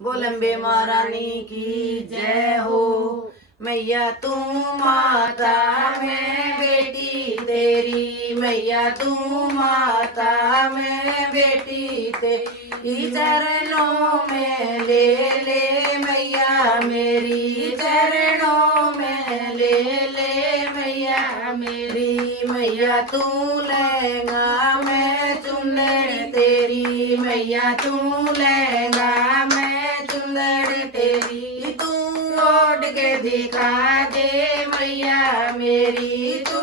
बोल अम्बे महारानी की जय हो। मैया तू माता मैं बेटी तेरी, मैया तू माता मैं बेटी तेरी, चरणों में ले ले मैया मेरी, चरणों में ले ले मैया मेरी। मैया तू लहंगा मैं चुनरी तेरी, मैया तू लहंगा मैं चुनरी तेरी, तू ओढ़ के दिखा दे मैया मेरी, तू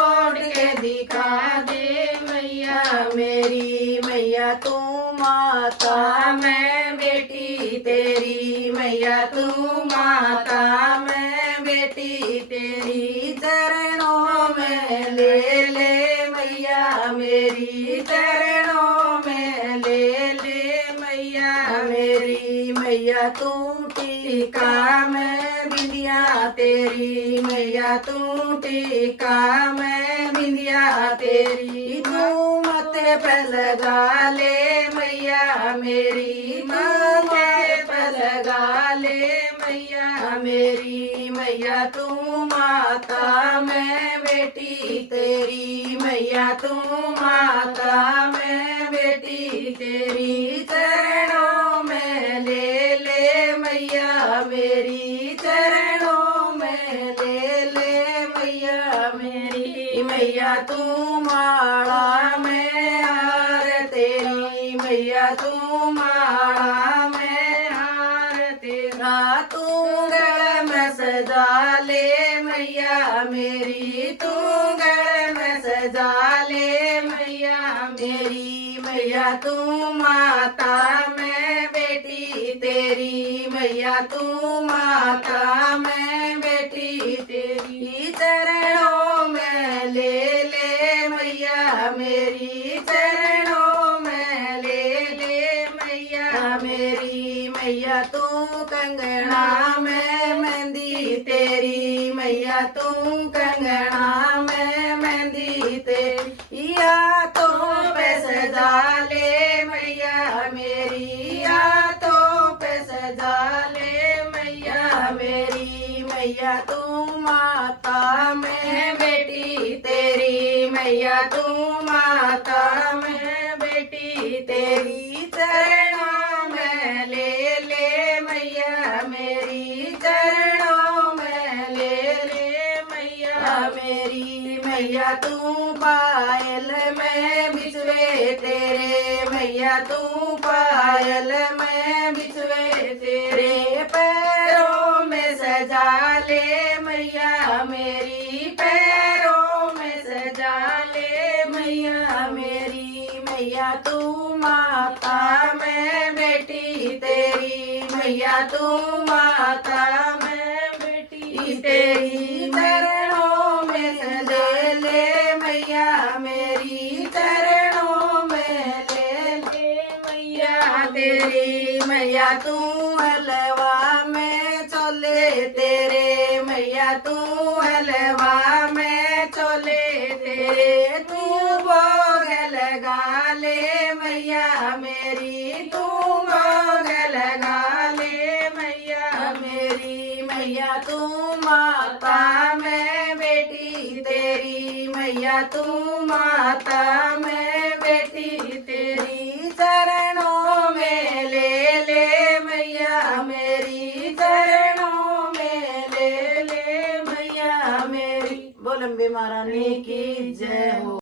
ओढ़ के दिखा दे मैया मेरी। मैया तू माता मैं बेटी तेरी, मैया तू माता मैं बेटी तेरी, चरणों में ले ले मैया मेरी, चरणों में ले ले मैया मेरी। मैया तू टीका मैं बिंदिया तेरी, मैया तू टीका मैं बिंदिया तेरी, तू माथे पे लगा ले मैया मेरी, माथे पे लगा ले मैया मेरी। मैया तू माता मैं बेटी तेरी, मैया तू माता मैं बेटी तेरी, चरणों में ले ले मैया मेरी, चरणों में ले ले मैया मेरी। मैया तू माला में हार तेरी, मैया तू माला में हार तेरा, तू गले में सजा ले मैया मेरी, तू गले में सजा ले मैया मेरी। मैया तू माता मैं बेटी तेरी, मैया तू माता मैं बेटी तेरी, चरणों में ले ले मैया मेरी, चरणों में ले ले मैया मेरी। मैया तू कंगना में मेहंदी तेरी, मैया तू कंगना में मेहंदी तेरी, हाथों पे सजा ले मैया मेरी, हाथों पे सजा ले मैया मेरी। मैया तू माता मैं बेटी तेरी, मैया तू माता मैं बेटी तेरी, चरणों में ले ले मैया मेरी, चरणों में ले ले मैया मेरी। मैया तू पायल में बिछवे तेरे, मैया तू पायल में बिछवे तेरे, पैरों में सजा ले मैया मेरी, पैरों में सजा ले मैया मेरी। मैया तू माता मैं बेटी तेरी, मैया तू माता मैं बेटी तेरी, चरणों में ले ले मैया मेरी, चरणों में ले ले मैया तेरी। मैया तू हलवा में छोले तेरे, मैया तू हलवा में छोले तेरे, तू भोग लगा ले मैया मेरी, तू भोग लगा ले मैया मेरी। मैया तू माता मैं बेटी तेरी, मैया तू माता मैं बेटी तेरी, चरणों में ले ले मैया मेरी, चरणों में ले ले मैया मेरी। बोल अम्बे महारानी की जय हो।